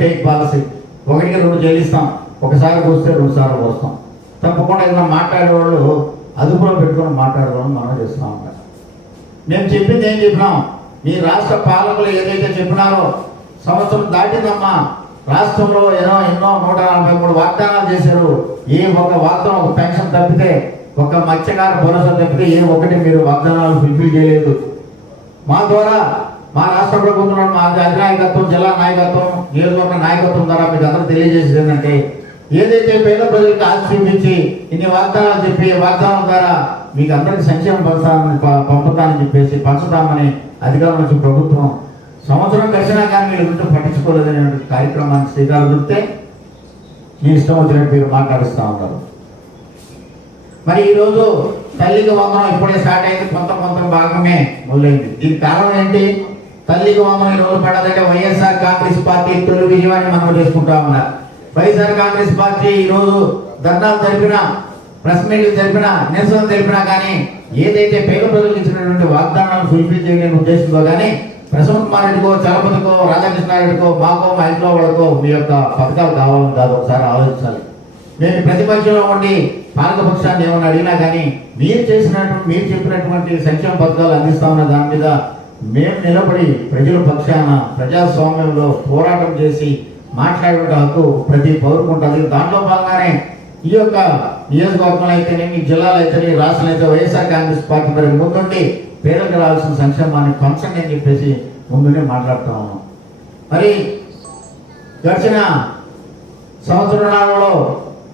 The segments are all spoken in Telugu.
ఫేక్ పాలసీ ఒకటికి రెండు చెల్లిస్తాం. ఒకసారి వస్తే రెండు సార్లు వస్తాం తప్పకుండా ఏదైనా మాట్లాడేవాళ్ళు అదుపులో పెట్టుకొని మాట్లాడదామని మనం చేస్తూ ఉంటాం. మేము చెప్పింది ఏం చెప్పినాం? మీ రాష్ట్ర పాలకులు ఏదైతే చెప్పినారో సంవత్సరం దాటిందమ్మా. రాష్ట్రంలో ఎన్నో ఎన్నో నూట నలభై మూడు వాగ్దానాలు చేశారు. ఏ ఒక వాగ్దానం ఒక పెన్షన్ తప్పితే ఒక మత్స్యకార భరోసా తప్పితే ఏ ఒకటి మీరు వాగ్దానాలు ఫుల్ఫిల్ చేయలేదు. మా ద్వారా మా రాష్ట్ర ప్రభుత్వం మా అధినాయకత్వం జిల్లా నాయకత్వం నియోజకవర్గ నాయకత్వం ద్వారా మీకు అందరూ తెలియజేసేది ఏంటంటే ఏదైతే పేద ప్రజలకు ఆశ చూపించి ఇన్ని వాగ్దానాలు చెప్పి వాగ్దానం ద్వారా మీకు అందరికీ సంక్షేమం పంచాలని ప- పంపుతామని చెప్పేసి పంచుతామని అధికారం నుంచి ప్రభుత్వం సంవత్సరం గడిచినా కానీ మీరు ఉంటూ పట్టించుకోలేదనే కార్యక్రమాన్ని శ్రీకారం చుడితే మీ ఇష్టం వచ్చినట్టు మీరు మాట్లాడుస్తూ ఉంటారు మరి ఈరోజు తల్లికి వందనం ఇప్పుడే స్టార్ట్ అయింది కొంత కొంత భాగమే మొదలైంది. దీనికి కారణం ఏంటి? తల్లికి వందనం రోజు పడాలంటే వైఎస్ఆర్ కాంగ్రెస్ పార్టీ తొలి విజయాన్ని మనం చేసుకుంటా ఉన్నారు. వైఎస్ఆర్ కాంగ్రెస్ పార్టీ ఈరోజు ధర్నాలు జరిపిన ప్రెస్ మీట్లు జరిపిన నిరసన జరిపినా కానీ ఏదైతే పేద ప్రజలకు ఇచ్చినటువంటి వాగ్దానాలను ఫుల్ఫిల్ చేయలేని ఉద్దేశంతో కానీ ప్రసన్న కుమార్ రెడ్డికో చలపతికో రాధాకృష్ణారెడ్డికో మాకో మా ఇంట్లో వాళ్ళకో మీ యొక్క పథకాలు కావాలని కాదు ఒకసారి ఆలోచించాలి. మేము ప్రతిపక్షంలో ఉండి పాలకపక్షాన్ని ఏమన్నా అడిగినా కానీ మీరు చేసినటువంటి మీరు చెప్పినటువంటి సంక్షేమ పథకాలు అందిస్తామన్న దాని మీద మేము నిలబడి ప్రజల పక్షాన ప్రజాస్వామ్యంలో పోరాటం చేసి మాట్లాడే హక్కు ప్రతి పౌరుకు ఉంటుంది దాంట్లో భాగంగానే ఈ యొక్క నియోజకవర్గంలో అయితేనేమి జిల్లాలో అయితేనే రాష్ట్రంలో అయితే వైఎస్ఆర్ కాంగ్రెస్ పార్టీ మరి ముందుండి పేదలకు రావాల్సిన సంక్షేమాన్ని పంచండి అని చెప్పేసి ముందునే మాట్లాడుతూ ఉన్నాం. మరి గడిచిన సంవత్సరాలలో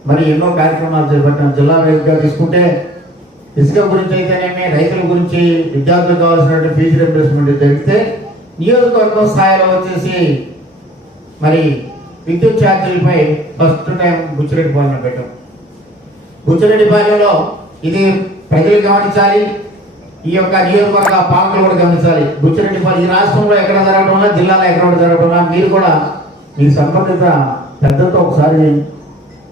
మరి ఎన్నో కార్యక్రమాలు చేపట్టిన జిల్లా వేదికగా తీసుకుంటే ఇసుక గురించి అయితేనేమి రైతుల గురించి విద్యార్థులకు కావాల్సినటువంటి ఫీజు రింబర్స్మెంట్ జరిగితే నియోజకవర్గం స్థాయిలో వచ్చేసి మరి విద్యుత్ ఛార్జీలపై ఫస్ట్ టైం బుచ్చిరెడ్డిపాలెం పెట్టాం. బుచ్చిరెడ్డిపాలెంలో ఇది ప్రజలు గమనించాలి ఈ యొక్క నియోజకవర్గ పాలకులు కూడా గమనించాలి. బుచ్చిరెడ్డిపాలెం ఈ రాష్ట్రంలో ఎక్కడ జరగడం జిల్లాలో ఎక్కడ జరగడం మీరు కూడా మీ సంబంధిత పెద్దతో ఒకసారి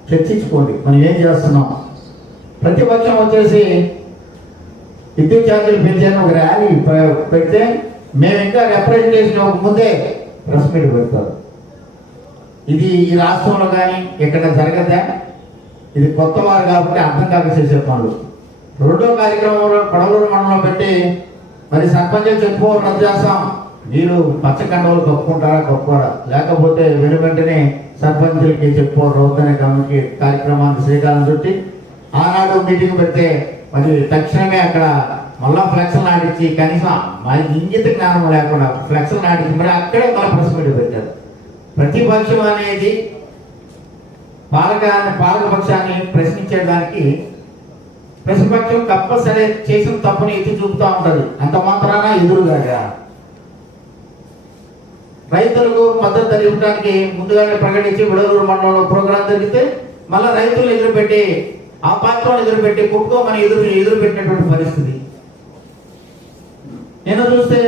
చర్చించుకోండి. మనం ఏం చేస్తున్నాం? ప్రతిపక్షం వచ్చేసి విద్యుత్ ఛార్జీలు పెంచాను ఒక ర్యాలీ. పెడితే మేము ఇంకా రిప్రజెంటేషన్ ఒక ముందే ప్రెస్ మీట్ పెడతారు. ఇది ఈ రాష్ట్రంలో కానీ ఎక్కడ జరగదా? ఇది కొత్త వారు కాబట్టి అర్థం కాక చేసే పనులు. రెండో కార్యక్రమంలో పడవలూరు మండలం పెట్టి మరి సర్పంచులు చెప్పు రద్దు చేస్తాం. మీరు పచ్చకండలు కప్పుకుంటారా కప్పుకోరా? లేకపోతే వెను వెంటనే సర్పంచులకి చెప్పు రౌతనే కమిటీ కార్యక్రమాన్ని శ్రీకారం చుట్టి ఆనాడు మీటింగ్ పెడితే మరి తక్షణమే అక్కడ మళ్ళా ఫ్లెక్స్ నాటించి కనీసం మరి ఇంగిత జ్ఞానం లేకుండా ఫ్లెక్స్ నాటించి మరి అక్కడే మళ్ళీ ప్రెస్ మీట్ పెట్టారు ప్రతిపక్షం అనేది పాలకాన్ని పాలకపక్షాన్ని ప్రశ్నించేదానికి ప్రతిపక్షం కంపల్సరీ చేసిన తప్పుని ఎత్తి చూపుతూ ఉంటుంది. అంత మాత్రాన ఎదురుగా రైతులకు మద్దతు ధర ముందుగానే ప్రకటించి విడలూరు మండలంలో ప్రోగ్రాం జరిగితే మళ్ళీ రైతులు ఎదురుపెట్టి ఆ పాత్రను ఎదురుపెట్టి మన ఎదురు ఎదురు పెట్టినటువంటి పరిస్థితి. నేను చూస్తే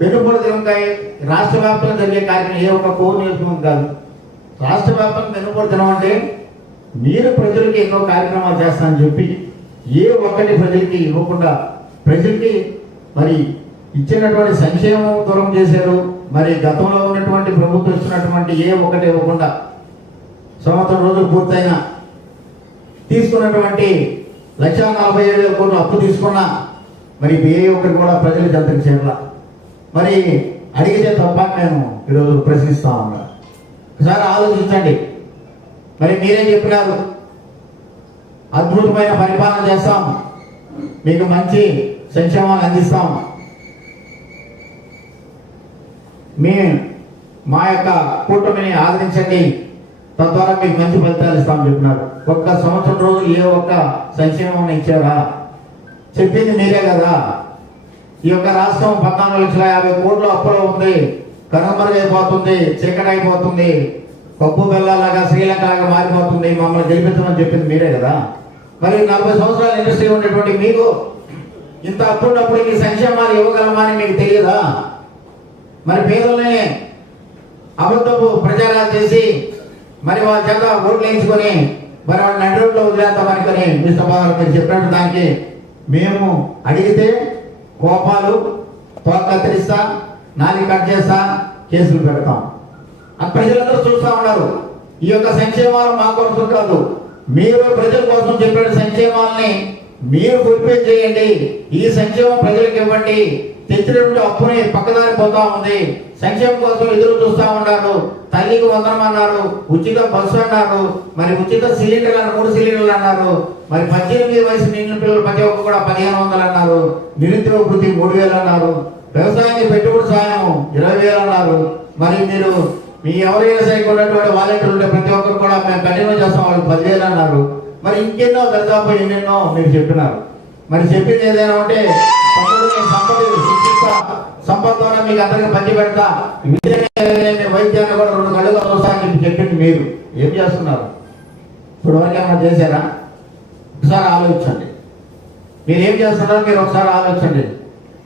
వెనుపడి దినంకాయ రాష్ట్ర వ్యాప్తంగా జరిగే కార్యక్రమం ఏ ఒక్క కోర్ నియోజకవర్గం కాదు. రాష్ట్ర వ్యాప్తంగా వెనుపడి దినం అంటే మీరు ప్రజలకి ఎన్నో కార్యక్రమాలు చేస్తానని చెప్పి ఏ ఒక్కటి ప్రజలకి ఇవ్వకుండా ప్రజలకి మరి ఇచ్చినటువంటి సంక్షేమం దూరం చేశారు. మరి గతంలో ఉన్నటువంటి ప్రభుత్వం ఇచ్చినటువంటి ఏ ఒక్కటి ఇవ్వకుండా సంవత్సరం రోజులు పూర్తయిన తీసుకున్నటువంటి లక్ష నలభై ఏడు వేల కోట్లు అప్పు తీసుకున్న మరి ఏ ఒక్కరు కూడా ప్రజలు జంతకు చేయాల మరి అడిగితే తప్ప నేను ఈరోజు ప్రశ్నిస్తా ఉన్నా. ఒకసారి ఆలోచించండి. మరి మీరే చెప్పినారు? అద్భుతమైన పరిపాలన చేస్తాం. మీకు మంచి సంక్షేమాన్ని అందిస్తాం. మీ మా యొక్క కూటమిని ఆదరించండి. తద్వారా మీకు మంచి ఫలితాలు ఇస్తామని చెప్పినారు. ఒక్క సంవత్సరం రోజు ఏ ఒక్క సంక్షేమం ఇచ్చారా? చెప్పింది మీరే కదా. ఈ యొక్క రాష్ట్రం పద్నాలుగు లక్షల యాభై కోట్ల అప్పులో ఉంది. కనుమరుగైపోతుంది చీకటి అయిపోతుంది పప్పు బెల్లాలాగా శ్రీలంకలాగా మారిపోతుంది. మమ్మల్ని గెలిపించమని చెప్పింది మీరే కదా. మరి నలభై సంవత్సరాల ఇండస్ట్రీ ఉన్నటువంటి మీకు ఇంత అప్పుడున్నప్పుడు ఈ సంక్షేమాలు ఇవ్వగలమా అని మీకు తెలియదా? మరి పేదల్ని అబద్ధపు ప్రచారాలు చేసి మరి వాళ్ళ చేత ఓట్లు వేయించుకొని మరి వాళ్ళ నడి రోడ్లో వదిలేస్తామనుకొని మిస్టర్ బాబు మీరు చెప్పినట్టు దానికి మేము అడిగితే కోపాలు తోక కత్తిరిస్తా నాలుగు కట్ చేస్తా కేసులు పెడతాం. ఆ ప్రజలందరూ చూస్తా ఉన్నారు. ఈ యొక్క సంక్షేమాలు మా కోసం కాదు. మీరు ప్రజల కోసం చెప్పిన సంక్షేమాలని మీరు ఫుల్ఫిల్ చేయండి. ఈ సంక్షేమం ప్రజలకు ఇవ్వండి. తెచ్చినటువంటి అప్పుని పక్కదారి పోతా ఉంది. సంక్షేమం కోసం ఎదురు చూస్తూ ఉన్నారు. వందనం అన్నారు ఉచిత బస్సు అన్నారు మరి ఉచిత సిలిండర్లు అన్నారు మూడు సిలిండర్లు అన్నారు. మరి పద్దెనిమిది వయసు నిండిన పిల్లలు ప్రతి ఒక్క కూడా పదిహేను వందలు అన్నారు. నిరుద్యోగ వృత్తి మూడు వేలు అన్నారు. వ్యవసాయానికి పెట్టుబడి సాయం ఇరవై వేలు అన్నారు. మరి మీరు మీ ఎవరి సరే ఉన్నటువంటి వాలంటీర్లు ఉంటే ప్రతి ఒక్కరు కూడా మేము కంటిన్యూ చేస్తాం వాళ్ళకి పదివేలు అన్నారు. మరి ఇంకెన్నో దరిదాపు ఎన్నెన్నో మీరు చెప్పినారు. మరి చెప్పింది ఏదైనా ఉంటే సంపద సృష్టిస్తా. సంపద ద్వారా మీకు అందరికీ పంచి పెడతా విద్యనే వైద్యాన్ని కూడా రెండు కళ్ళుగా చూస్తా అని చెప్పి చెప్పింది మీరు ఏం చేస్తున్నారు? ఇప్పుడు వరకు ఏమైనా చేశారా? ఒకసారి ఆలోచించండి. మీరు ఏం చేస్తున్నారో? మీరు ఒకసారి ఆలోచించండి.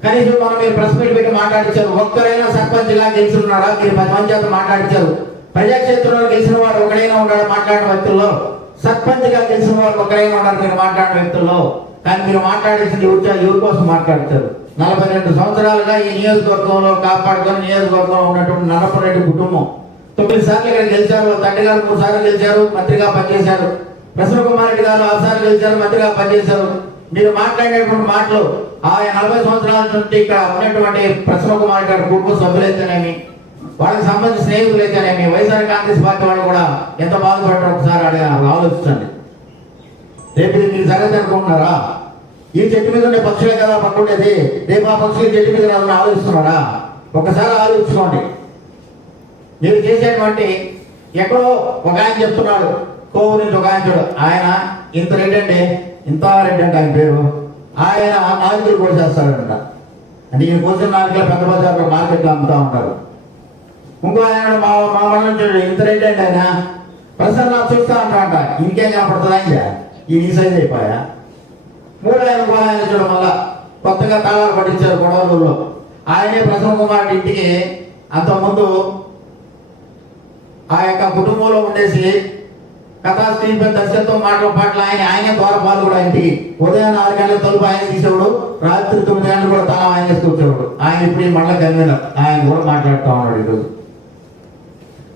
కనీసం మనం మీరు ప్రెస్ మీట్ పెట్టి మాట్లాడించారు ఒక్కరైనా సర్పంచ్ ఇలా గెలుచున్నారా మీరు పది మంది చేత మాట్లాడించారు ప్రజాక్షేత్రంలో గెలిచిన వారు ఒకడైనా ఉన్నాడు మాట్లాడిన వ్యక్తుల్లో. సర్పంచ్గా గెలిచిన వారు ఒకరైనా ఉన్నారు మీరు మాట్లాడిన వ్యక్తుల్లో. కానీ మీరు మాట్లాడేసింది ఊర్చా ఎవరి కోసం మాట్లాడతారు నలభై రెండు సంవత్సరాలుగా ఈ నియోజకవర్గంలో కాపాడుకొని నియోజకవర్గంలో ఉన్నటువంటి నరపరెడ్డి కుటుంబం. తొమ్మిది సార్లు ఇక్కడ గెలిచారు తండ్రి గారు మూడు సార్లు గెలిచారు మంత్రిగా పనిచేశారు. ప్రసన్న కుమార్ రెడ్డి గారు ఆరు సార్లు గెలిచారు మంత్రిగా పనిచేశారు. మీరు మాట్లాడేటువంటి మాటలు ఆ నలభై సంవత్సరాల నుండి ఇక్కడ ఉన్నటువంటి ప్రసన్న కుమార్ గారి కుటుంబ సభ్యులైతేనేమి వాళ్ళకి సంబంధించిన స్నేహితులైతేనేమి వైఎస్ఆర్ కాంగ్రెస్ పార్టీ వాళ్ళు కూడా ఎంత బాధపడ్డారు ఒకసారి అడిగి ఆలోచించండి. రేపు మీరు సంగతి అనుకుంటున్నారా? ఈ చెట్టు మీద ఉండే పక్షులే కదా పట్టుకుండేది రేపు ఆ పక్షులు చెట్టు మీద ఆలోచిస్తున్నారా? ఒకసారి ఆలోచించుకోండి. మీరు చేసేటువంటి ఎక్కడో ఒక ఆయన చెప్తున్నాడు కోవు నుంచి ఒక ఆయన చూడు. ఆయన ఇంత రెడ్డి అండి ఇంత రెడ్డి అంటే ఆయన పేరు? ఆయన నాలుగులు కోసేస్తాడంట అంటే ఈయన కోసిన నాలుగుల పెద్ద బజార్లో మార్కెట్లో అమ్ముతా ఉంటారు. ఇంకో ఆయన మా మా మనం చూడు ఇంత రెడ్డి అండి ఆయన ప్రసన్న చూస్తా ఉంటాడంట ఇంకేం కనపడుతుంది ఆయన? ఈ సైజ్ అయిపోయా. మూడు ఆయన ఇంకో ఆయన చూడు మళ్ళా. కొత్తగా తాళాలు పట్టించారు గొడవలలో ఆయనే ప్రసన్న కుమార్ ఇంటికి అంతకుముందు ఆ యొక్క కుటుంబంలో ఉండేసి కథా స్క్రీన్ పై దర్శకత్వం మాటలు పాటలు ఆయన ఆయనే ద్వారపాలు కూడా ఆయనకి. ఉదయం నాలుగు గంటల తలుపు ఆయన తీసేవాడు. రాత్రి తొమ్మిది గంటలు కూడా తల ఆయన తీసుకొచ్చేవాడు ఆయన ఇప్పుడు ఈ మండల కన్వీనర్ ఆయన కూడా మాట్లాడుతూ ఉన్నాడు ఈరోజు.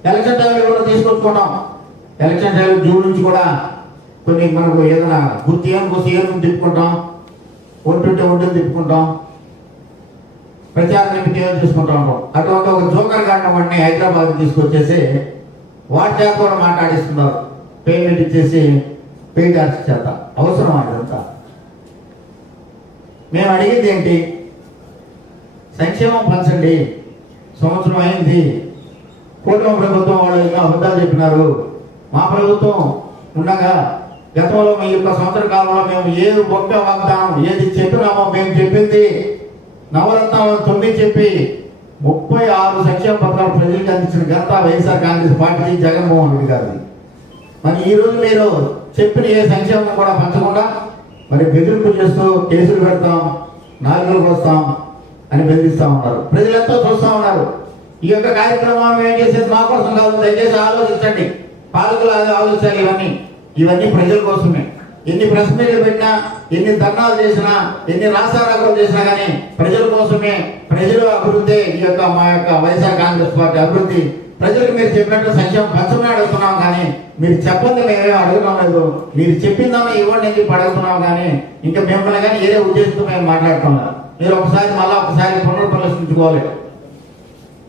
ఎలక్షన్ టైంలో కూడా తీసుకొచ్చుకుంటాం. ఎలక్షన్ టైం జూన్ నుంచి కూడా కొన్ని మనకు ఏదైనా గుర్తు ఏం గుర్తు ఏం తిప్పుకుంటాం. ఒంటుంటే ఒంటుని తిప్పుకుంటాం. ప్రచారం నిమిత్తం తీసుకుంటా ఉంటాం? అటువంటి ఒక జోకర్ గాడిన వాడిని హైదరాబాద్ తీసుకొచ్చేసి వాటి కూడా మాట్లాడిస్తున్నారు. పేమెంట్ ఇచ్చేసి పెయిడ్ ఆర్ట్స్ చేత అవసరం అదంతా మేము అడిగింది ఏంటి? సంక్షేమం పంచండి. సంవత్సరం అయింది. కూటమి ప్రభుత్వం వాళ్ళు ఇంకా అబద్ధాలు చెప్పినారు. మా ప్రభుత్వం ఉండగా గతంలో మీ యొక్క సంవత్సర కాలంలో మేము ఏ ఒక్క వాగ్దానం ఏది చెప్పినామో మేము చెప్పింది. నవరత్నాలను తొమ్మిది చెప్పి ముప్పై ఆరు సంక్షేమ పథకాలు ప్రజలకు అందించిన ఘనత YSR Congress party Jaganmohan Reddy గారిది. మరి ఈ రోజు మీరు చెప్పిన ఏ సంక్షేమం కూడా పంచకుండా మరి బెదిరింపు చేస్తూ కేసులు పెడతాం నాలుగులకు వస్తాం అని బెదిరిస్తూ ఉన్నారు. ప్రజలంతా చూస్తూ ఉన్నారు. ఈ యొక్క కార్యక్రమం ఏం చేసేది మా కోసం కాదు దయచేసి ఆలోచించండి. పాలకులు ఆలోచించాలి ఇవన్నీ. ఇవన్నీ ప్రజల కోసమే. ఎన్ని ప్రెస్ మీట్లు పెట్టినా ఎన్ని ధర్నాలు చేసినా ఎన్ని రాస్తారాకులు చేసినా కానీ ప్రజల కోసమే ప్రజల అభివృద్ధి ఈ యొక్క మా యొక్క వైఎస్ఆర్ కాంగ్రెస్ పార్టీ అభివృద్ధి. ప్రజలకు మీరు చెప్పినట్టు సంక్షేమం పంచమని అడుగుతున్నాం కానీ మీరు చెప్పండి మేమేం అడుగుతాం లేదు. మీరు చెప్పిందామా ఇవ్వండి అని చెప్పి అడుగుతున్నాం కానీ ఇంకా మిమ్మల్ని కానీ ఏదే ఉద్దేశంతో మేము మాట్లాడుతున్నాం మీరు ఒకసారి మళ్ళీ ఒకసారి పునర్పరిశీలించుకోవాలి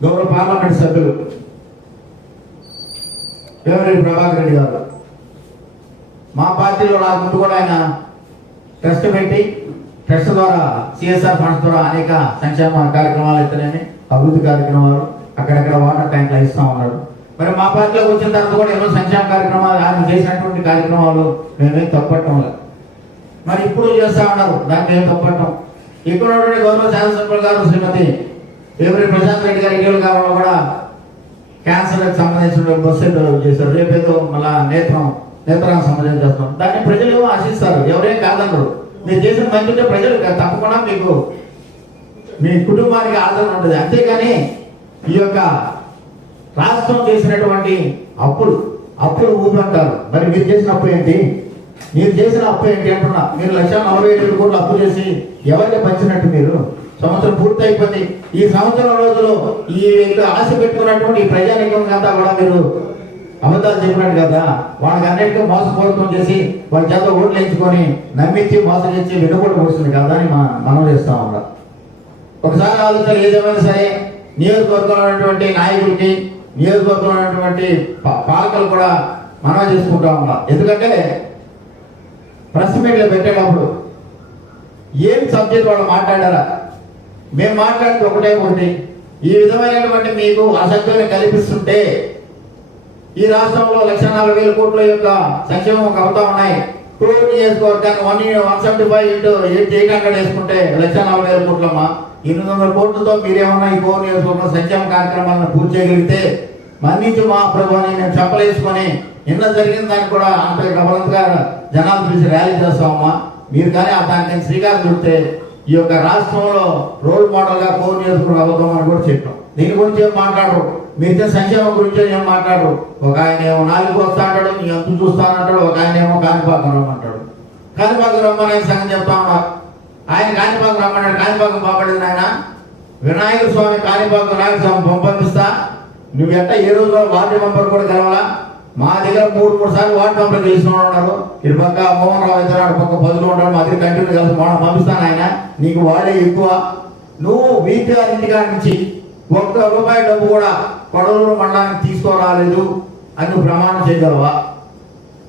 గౌరవ పార్లమెంట్ సభ్యులు. వేమిరెడ్డి ప్రభాకర్ రెడ్డి గారు. మా పార్టీలో రాకుంటూ కూడా ఆయన ట్రస్ట్ పెట్టి ట్రస్ట్ ద్వారా సిఎస్ఆర్ ఫండ్స్ ద్వారా అనేక సంక్షేమ కార్యక్రమాలు అయితేనేమి అభివృద్ధి కార్యక్రమాలు అక్కడక్కడ వాటర్ ట్యాంక్లు ఇస్తా ఉన్నారు మరి మా పార్టీలోకి వచ్చిన తర్వాత కూడా ఎన్నో సంక్షేమ కార్యక్రమాలు ఆయన చేసినటువంటి కార్యక్రమాలు మేమేం తప్పట్టం లేదు. మరి ఇప్పుడు చేస్తా ఉన్నారు దానికి ఏం తప్పట్టం ఇక్కడ ఉన్నటువంటి గౌరవ శాసనసభ్యులు గారు శ్రీమతి వేమిరెడ్డి ప్రశాంత్ రెడ్డి గారి ఇటీవల కాలంలో కూడా క్యాన్సర్కి సంబంధించిన బస్సు చేశారు. రేపేదో మళ్ళా నేత్రం నేత్రానికి సమాజం చేస్తాం. దాన్ని ప్రజలు ఆశిస్తారు. ఎవరే కాదన్నారు మీరు చేసిన మంచి ఉంటే ప్రజలు తప్పకుండా మీకు మీ కుటుంబానికి ఆదరణ ఉంటుంది. అంతేగాని ఈ యొక్క రాష్ట్రం చేసినటువంటి అప్పులు అప్పులు ఊపంటారు. మరి మీరు చేసిన అప్పు ఏంటి? మీరు చేసిన అప్పు ఏంటి అంటున్నా. మీరు లక్ష నలభై ఏడు కోట్లు అప్పు చేసి ఎవరికి పంచినట్టు మీరు? సంవత్సరం పూర్తి అయిపోయింది ఈ సంవత్సరం రోజులు ఈ ఆశ పెట్టుకున్నటువంటి ఈ అంతా కూడా మీరు అబద్ధాలు చెప్పినాడు కదా. వాళ్ళకి అన్నిటికీ మోసపూరితం చేసి వాళ్ళ చేత ఓట్లు ఎంచుకొని నమ్మించి మోసం చేసి వెనుకూడ వస్తుంది కదా అని మనం మనం చేస్తా ఉన్నాం. ఒకసారి ఆలోచన ఏదేమైనా సరే నియోజకవర్గంలో ఉన్నటువంటి నాయకులకి నియోజకవర్గంలో ఉన్నటువంటి పా- పాలకులు కూడా మనం చేసుకుంటా ఉన్నాం. ఎందుకంటే ప్రెస్ మీట్లో పెట్టేటప్పుడు ఏం సబ్జెక్ట్ వాళ్ళు మాట్లాడారా? మేము మాట్లాడితే ఒకటే ఒకటి. ఈ విధమైనటువంటి మీకు ఆసక్తిని కల్పిస్తుంటే ఈ రాష్ట్రంలో లక్ష నలభై వేల కోట్ల యొక్క సంక్షేమం అవుతా ఉన్నాయి. కోటి చేసుకోవడానికి one one seventy five into eight eight hundred వేసుకుంటే లక్ష నలభై వేల కోట్లమ్మా. ఎనిమిది వందల కోట్లతో మీరేమన్నా ఈ కోటి నియోజకవర్గం సంక్షేమ కార్యక్రమాలను పూర్తి చేయగలిగితే మన్నించి మా ప్రభు మేము చెప్పలేసుకొని నిన్న జరిగిన దానికి కూడా అంత గమనంగా జనాలు పిలిచి ర్యాలీ చేస్తామమ్మా. మీరు కానీ ఆ దానికి శ్రీకారం చుడితే ఈ యొక్క రాష్ట్రంలో రోల్ మోడల్గా కోర్ నియోజకవర్గం అవుతామని కూడా చెప్పాం. దీని గురించి ఏం మాట్లాడరు? మీతో సంక్షేమం గురించి ఏం మాట్లాడరు? ఒక ఆయన ఏమో నాలుగు వస్తా అంటాడు నీ అంతు చూస్తానంటాడు ఒక ఆయన ఏమో కాణిపాకం రమ్మంటాడు. కాణిపాకం రమ్మని సంగతి చెప్తా ఉన్నా. ఆయన కాణిపాకం రమ్మన్నాడు కాణిపాకం బాబడింది ఆయన వినాయక స్వామి కాణిపాకం వినాయక స్వామి పంపిస్తా నువ్వు ఎట్ట ఏ రోజు వార్డు మెంబర్ కూడా కలవాలా? మా దగ్గర మూడు మూడు సార్లు వార్డు మెంబర్ గెలిచిన ఉన్నారు. ఉన్నాడు ఇటు పక్క మోహన్ రావు ఇద్దరు అటు పక్క పదులు ఉంటాడు మా దగ్గర కంటిన్యూ కలిసి పంపిస్తాను ఆయన నీకు వాడే ఎక్కువ. నువ్వు వీపీఆర్ ఇంటికాడ నుంచి ఒక్క రూపాయి డబ్బు కూడా కొడవలూరు మండలానికి తీసుకురాలేదు అని ప్రమాణం చేయగలవా?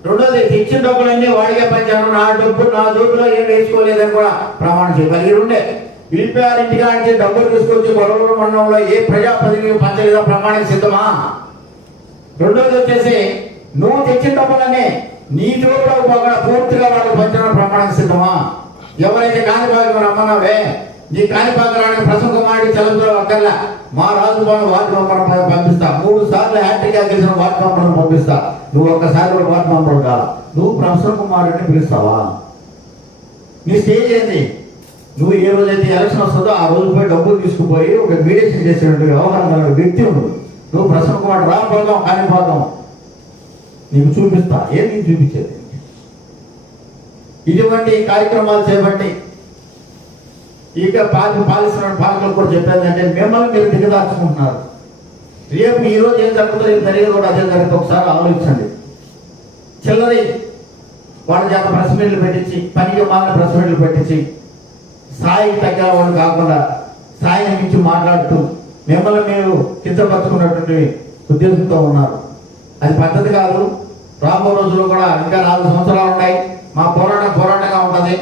రెండోది తెచ్చిన డబ్బులన్నీ వాడికే పంచాను నా డబ్బు నా జోబులో ఏం వేసుకోలేదని కూడా ప్రమాణం చేయాలి ఉండే రెండే ఇంటిగా అంటే డబ్బులు తీసుకొచ్చి కొడవలూరు మండలంలో ఏ ప్రజాప్రతినిధి పంచలేదో ప్రమాణం సిద్ధమా? రెండోది వచ్చేసి నువ్వు తెచ్చిన డబ్బులన్నీ నీ జోబులో పోకుండా పూర్తిగా వాళ్ళకి పంచడం ప్రమాణం సిద్ధమా? ఎవరైతే కాణిపాకం రమ్మన్నావే నీ కాణిపాకం ప్రసంగం ఆడి మాడి చదువులో అక్కర్లా. మా రాజుబాబు వార్డు మెంబర్ పంపిస్తా. మూడు సార్లు హ్యాట్రిక్ గెలిచిన వార్డు మెంబర్ పంపిస్తా. నువ్వు ఒక్కసారి కూడా వార్డు మెంబర్ కాదు. నువ్వు ప్రొఫెసర్ కుమారుడిని పిలుస్తావా? నీ స్టేజ్ ఏంది? నువ్వు ఏ రోజైతే ఎలక్షన్ వస్తుందో ఆ రోజు పోయి డబ్బులు తీసుకుపోయి ఒక మీడియేషన్ చేసినట్టు వ్యవహారం వ్యక్తి ఉండు. నువ్వు ప్రసన్న కుమార్ రాకపోదాం కానిపోదాం నీకు చూపిస్తా. ఏం నీకు చూపించేది? ఇటువంటి కార్యక్రమాలు చేపట్టి ఇక పాలి పాలిస్తున్న పాలకులు కూడా చెప్పేది అంటే మిమ్మల్ని మీరు దిగదార్చుకుంటున్నారు. రేపు ఈ రోజు ఏం జరుగుతుందో ఏం జరిగేది కూడా అదే జరుగుతుంది ఒకసారి ఆలోచించండి. చిల్లరి వాళ్ళ చేత ప్రెస్ మీట్లు పెట్టించి పనికి మాలిన ప్రెస్ మీట్లు పెట్టించి స్థాయికి తగ్గ వాళ్ళు కాకుండా స్థాయిని మించి మాట్లాడుతూ మిమ్మల్ని మీరు కించపరుచుకున్నటువంటి ఉద్దేశంతో ఉన్నారు. అది పద్ధతి కాదు. రాబో రోజులు కూడా ఇంకా నాలుగు సంవత్సరాలు ఉన్నాయి. మా పోరాటం పోరాటంగా ఉంటుంది.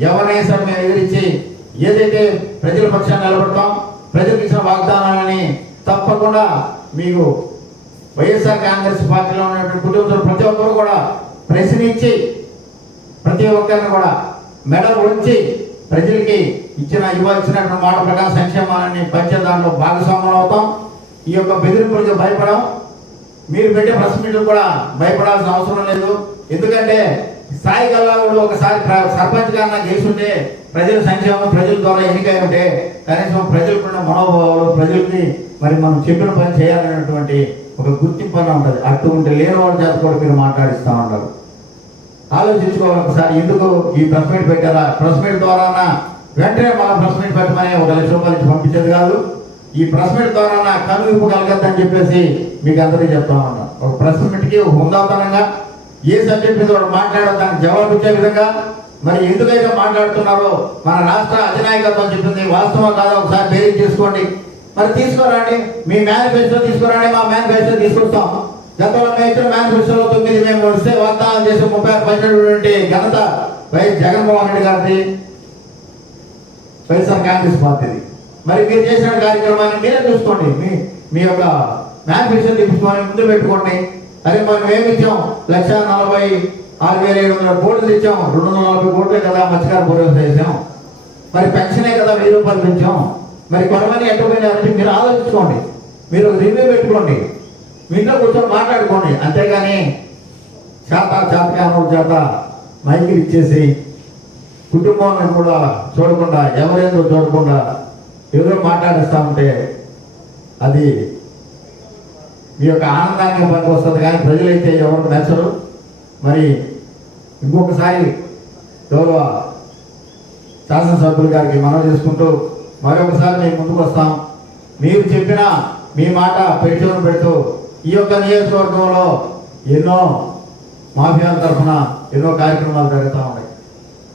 ఎవరినైనా సరే మేము ఎదిరించి ఏదైతే ప్రజల పక్షాన్ని నిలబడతాం ప్రజలకు ఇచ్చిన వాగ్దానాలని తప్పకుండా మీకు వైఎస్ఆర్ కాంగ్రెస్ పార్టీలో ఉన్నటువంటి కుటుంబం ప్రతి ఒక్కరు కూడా ప్రశ్నించి ప్రతి ఒక్కరిని కూడా మెడ ఉంచి ప్రజలకి ఇచ్చిన ఇవ్వాల్సినటువంటి మాట ప్రకారం సంక్షేమాన్ని పంచే దాంట్లో భాగస్వాములు అవుతాం. ఈ యొక్క బెదిరింపులకు భయపడం మీరు పెట్టే ప్రెస్ మీట్లు కూడా భయపడాల్సిన అవసరం లేదు. ఎందుకంటే స్థాయి గల్లావుడు ఒకసారి ప్ర- సర్పంచ్ గారిన గెలుచుంటే ప్రజల సంక్షేమం ప్రజల ద్వారా ఎన్నికై ఉంటే కనీసం ప్రజలకున్న మనోభావాలు ప్రజల్ని మరి మనం చెప్పిన పని చేయాలనేటువంటి ఒక గుర్తింపు అన్న ఉంటుంది. అటు ఉంటే లేని వాళ్ళ చేత కూడా మీరు మాట్లాడిస్తూ ఉంటారు ఆలోచించుకోవాలి ఒకసారి. ఎందుకు ఈ ప్రెస్ మీట్ పెట్టారా? ప్రెస్ మీట్ ద్వారా వెంటనే మనం ప్రెస్ మీట్ పెట్టమని ఒక లక్ష రూపాయలు పంపించేది కాదు. ఈ ప్రెస్ మీట్ ద్వారా కనువిప్పు కలగద్దని చెప్పేసి మీకు అందరికీ చెప్తా ఉన్నాను ఒక ప్రెస్ మీట్కి హుందాతనంగా ఏ సబ్జెక్ట్ మీద వాడు మాట్లాడో దానికి జవాబు ఇచ్చే విధంగా మరి ఎందుకైతే మాట్లాడుతున్నారో మన రాష్ట్ర అధినాయకత్వం చెప్పింది వాస్తవం కాదా ఒకసారి పేరు చేసుకోండి. మరి తీసుకురండి మీ మేనిఫెస్టో తీసుకురండి మా మేనిఫెస్టో తీసుకొస్తాం. గతంలో మేము ఇచ్చిన మేనిఫెస్టోలో తొమ్మిది మేము వస్తే వాగ్దానం చేసి ముప్పై ఆరు పర్సెంట్ ఘనత వైఎస్ జగన్మోహన్ రెడ్డి గారిది వైఎస్ఆర్ కాంగ్రెస్ పార్టీది. మరి మీరు చేసిన కార్యక్రమాన్ని మీరే చూసుకోండి. మీ మీ యొక్క మేనిఫెస్టో తీసుకొని ముందు పెట్టుకోండి. అరే మనం ఏమి ఇచ్చాం లక్ష నలభై ఆరు వేల ఏడు వందల కోట్లు ఇచ్చాం రెండు వందల నలభై కోట్లే కదా మత్స్యకార భరోసా చేసాం మరి పెన్షనే కదా వెయ్యి రూపాయలు పెంచాం. మరి కొరమని ఎట్టుపోయినారంటే మీరు ఆలోచించుకోండి. మీరు ఒక రివ్యూ పెట్టుకోండి. మీ ఇంట్లో కూర్చొని మాట్లాడుకోండి. అంతేగాని చేత చేతకాను చేత మైకి ఇచ్చేసి కుటుంబాన్ని కూడా చూడకుండా ఎవరేందో చూడకుండా ఏదో మాట్లాడిస్తా ఉంటే అది మీ యొక్క ఆనందానికి పనికి వస్తుంది కానీ ప్రజలైతే ఎవరికి నచ్చరు. మరి ఇంకొకసారి గౌరవ శాసనసభ్యులు గారికి మనం చేసుకుంటూ మరొకసారి మేము ముందుకు వస్తాం. మీరు చెప్పిన మీ మాట పెట్టుకుని పెడుతూ ఈ యొక్క నియోజకవర్గంలో ఎన్నో మాఫియాల తరఫున ఎన్నో కార్యక్రమాలు జరుగుతూ ఉన్నాయి.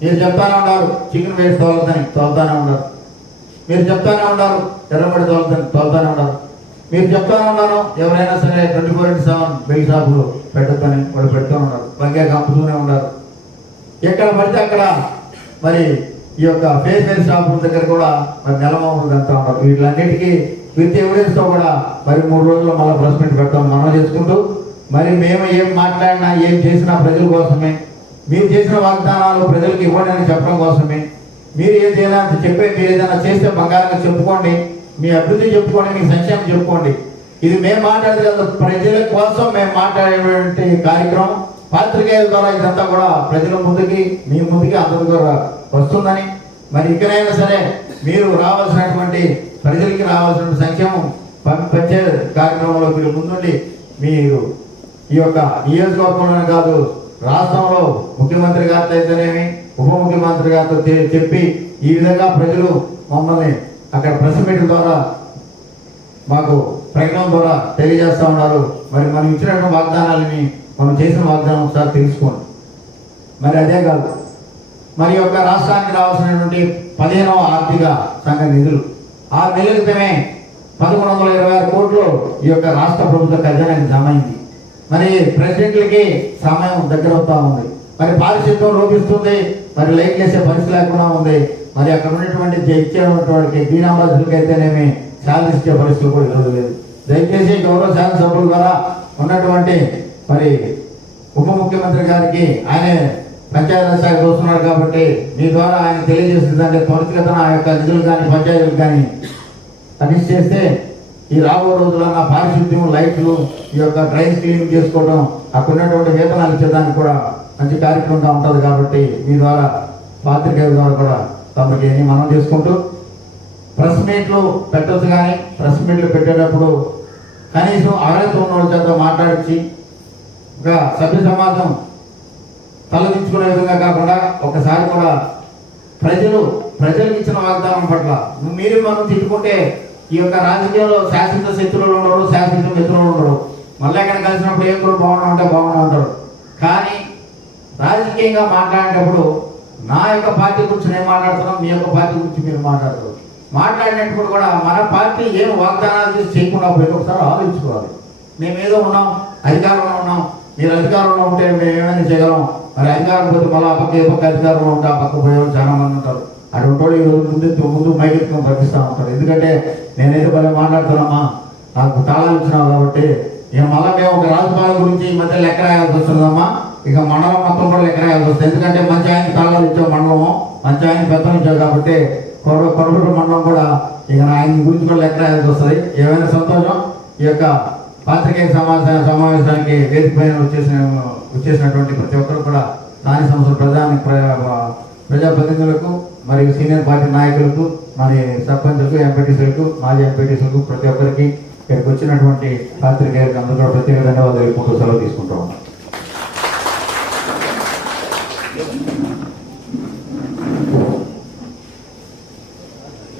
మీరు చెప్తానే ఉన్నారు చికెన్ వేసి తోలదని తోలుతానే ఉన్నారు. మీరు చెప్తానే ఉన్నారు ఎర్రబడి తోలుతాను తోలుతానే ఉన్నారు. మీరు చెప్తా ఉన్నాను ఎవరైనా సరే twenty four into seven belt షాపులు పెట్టద్దని వాళ్ళు పెడుతూ ఉన్నారు. బంగే కంపుతూనే ఉన్నారు. ఎక్కడ పడితే అక్కడ మరి ఈ యొక్క ఫేస్ ఫేస్ షాపుల దగ్గర కూడా మరి నెలమౌలు వెళ్తా ఉన్నారు. వీటిలన్నిటికీ విత్ ఎవిడెన్స్తో కూడా మరి మూడు రోజుల్లో మళ్ళీ ప్రెస్ మీట్ పెడతాం మనం చేసుకుంటూ మరి మేము ఏం మాట్లాడినా ఏం చేసినా ప్రజల కోసమే. మీరు చేసిన వాగ్దానాలు ప్రజలకు ఇవ్వండి అని చెప్పడం కోసమే. మీరు ఏదైనా చెప్పే మీరు ఏదైనా చేస్తే బంగారంగా చెప్పుకోండి. మీ అభివృద్ధి చెప్పుకోండి మీ సంక్షేమం చెప్పుకోండి. ఇది మేము మాట్లాడేది కాదు ప్రజల కోసం మేము మాట్లాడేటువంటి కార్యక్రమం. పాత్రికేయుల ద్వారా ఇదంతా కూడా ప్రజల ముందుకి మీ ముందుకి అందరి ద్వారా వస్తుందని. మరి ఇకనైనా సరే మీరు రావాల్సినటువంటి ప్రజలకి రావాల్సిన సంక్షేమం పంపించే కార్యక్రమంలో మీరు ముందుండి మీరు ఈ యొక్క నియోజకవర్గంలోనే కాదు రాష్ట్రంలో ముఖ్యమంత్రి గారితో అయితేనేమి ఉప ముఖ్యమంత్రి గారితో చెప్పి ఈ విధంగా ప్రజలు మమ్మల్ని అక్కడ ప్రెస్ మీట్ ద్వారా మాకు ప్రకటన ద్వారా తెలియజేస్తూ ఉన్నారు. మరి మనం ఇచ్చినటువంటి వాగ్దానాలని మనం చేసిన వాగ్దానం ఒకసారి తెలుసుకోండి. మరి అదే కాదు మరి యొక్క రాష్ట్రానికి రావాల్సినటువంటి పదిహేనవ ఆర్థిక సంఘ నిధులు. ఆ నెలల క్రితమే పదకొండు వందల ఇరవై ఆరు కోట్లు ఈ యొక్క రాష్ట్ర ప్రభుత్వ ఖజానాకి జమ అయింది. మరి ప్రెసిడెంట్లకి సమయం దగ్గర అవుతా ఉంది. మరి పారిశుద్ధ్యం లోపిస్తుంది మరి లైట్ చేసే పరిస్థితి లేకుండా ఉంది. మరి అక్కడ ఉన్నటువంటి ఇచ్చేటువంటి దీనాబాధులకి అయితేనేమి శాలరీ ఇచ్చే పరిస్థితులు కూడా ఈరోజు లేదు దయచేసి గౌరవ శాసనసభ్యుల ద్వారా ఉన్నటువంటి మరి ఉప ముఖ్యమంత్రి గారికి ఆయన పంచాయతీ శాఖ చూస్తున్నారు కాబట్టి మీ ద్వారా ఆయన తెలియజేస్తుందంటే త్వరితగతన ఆ యొక్క నిధులు కానీ పంచాయతీలు కానీ అనిస్ట్ చేస్తే ఈ రాబో రోజుల్లో నా పారిశుద్ధ్యం లైట్లు ఈ యొక్క డ్రైన్ క్లీనింగ్ చేసుకోవడం అక్కడ ఉన్నటువంటి వేతనాలు ఇచ్చేదానికి కూడా మంచి కార్యక్రమంగా ఉంటుంది కాబట్టి మీ ద్వారా పాత్రికేయుల ద్వారా కూడా కాబట్టి అన్ని మనం చేసుకుంటూ ప్రెస్ మీట్లు పెట్టచ్చు కానీ ప్రెస్ మీట్లు పెట్టేటప్పుడు కనీసం అర్హత ఉన్న వాళ్ళ చేత మాట్లాడించి ఒక సభ్య సమాజం తలదించుకునే విధంగా కాకుండా ఒకసారి కూడా ప్రజలు ప్రజలకు ఇచ్చిన వాగ్దానం పట్ల మీరు మనం తిట్టుకుంటే ఈ యొక్క రాజకీయంలో శాశ్వత శత్రువులు ఉండరు శాశ్వత మిత్రులు ఉండరు. మళ్ళీ ఎక్కడ కలిసినప్పుడు ఏం కూడా బాగున్నా ఉంటే బాగున్నా ఉంటారు కానీ రాజకీయంగా మాట్లాడేటప్పుడు నా యొక్క పార్టీ గురించి నేను మాట్లాడుతున్నాం మీ యొక్క పార్టీ గురించి మీరు మాట్లాడతారు మాట్లాడినప్పుడు కూడా మన పార్టీ ఏం వాగ్దానాలు చేసి చేయకుండా పోయి ఒకసారి ఆలోచించుకోవాలి. మేమేదో ఉన్నాం అధికారంలో ఉన్నాం మీరు అధికారంలో ఉంటే మేము ఏమైనా చేయగలం. మరి అధికారం పోతే మళ్ళీ ఆ పక్క ఏ పక్క అధికారంలో ఉంటే ఆ పక్క పోయే చాలా మంది ఉంటారు. అటువంటి వాళ్ళు ఈ ముందు ముందు మైకెత్తుకొని పంపిస్తూ ఉంటారు. ఎందుకంటే నేనైతే భలే మాట్లాడుతున్నామా? నాకు తాళాలు ఇచ్చినావు కాబట్టి నేను మళ్ళీ మేము ఒక రాజుపాల గురించి ఈ మధ్య లెక్క రాయాల్సి వస్తుందమ్మా. ఇక మండలం మొత్తం కూడా లెక్క రాయాల్సి వస్తుంది ఎందుకంటే మంచి ఆయన తాళాలు ఇచ్చే మండలము మంచి ఆయన పెద్దలు ఇచ్చావు కాబట్టి కొర కొరగూరు మండలం కూడా ఇక ఆయన గురించి కూడా ఎక్కడ రాయాల్సి వస్తుంది. ఏమైనా సంతోషం? ఈ యొక్క పాత్రికేయ సమావేశ సమావేశానికి వేదిక పైన వచ్చేసిన వచ్చేసినటువంటి ప్రతి ఒక్కరు కూడా స్థానిక సంస్థల ప్రధాన ప్ర- ప్రజాప్రతినిధులకు మరియు సీనియర్ పార్టీ నాయకులకు మరి సర్పంచులకు ఎంపీటీసీలకు మాజీ ఎంపీటీసీలకు ప్రతి ఒక్కరికి ఇక్కడికి వచ్చినటువంటి పాత్రికేయులకు అందరూ ప్రత్యేక ధన్యవాదాలు. సెలవు తీసుకుంటూ ఉన్నాం.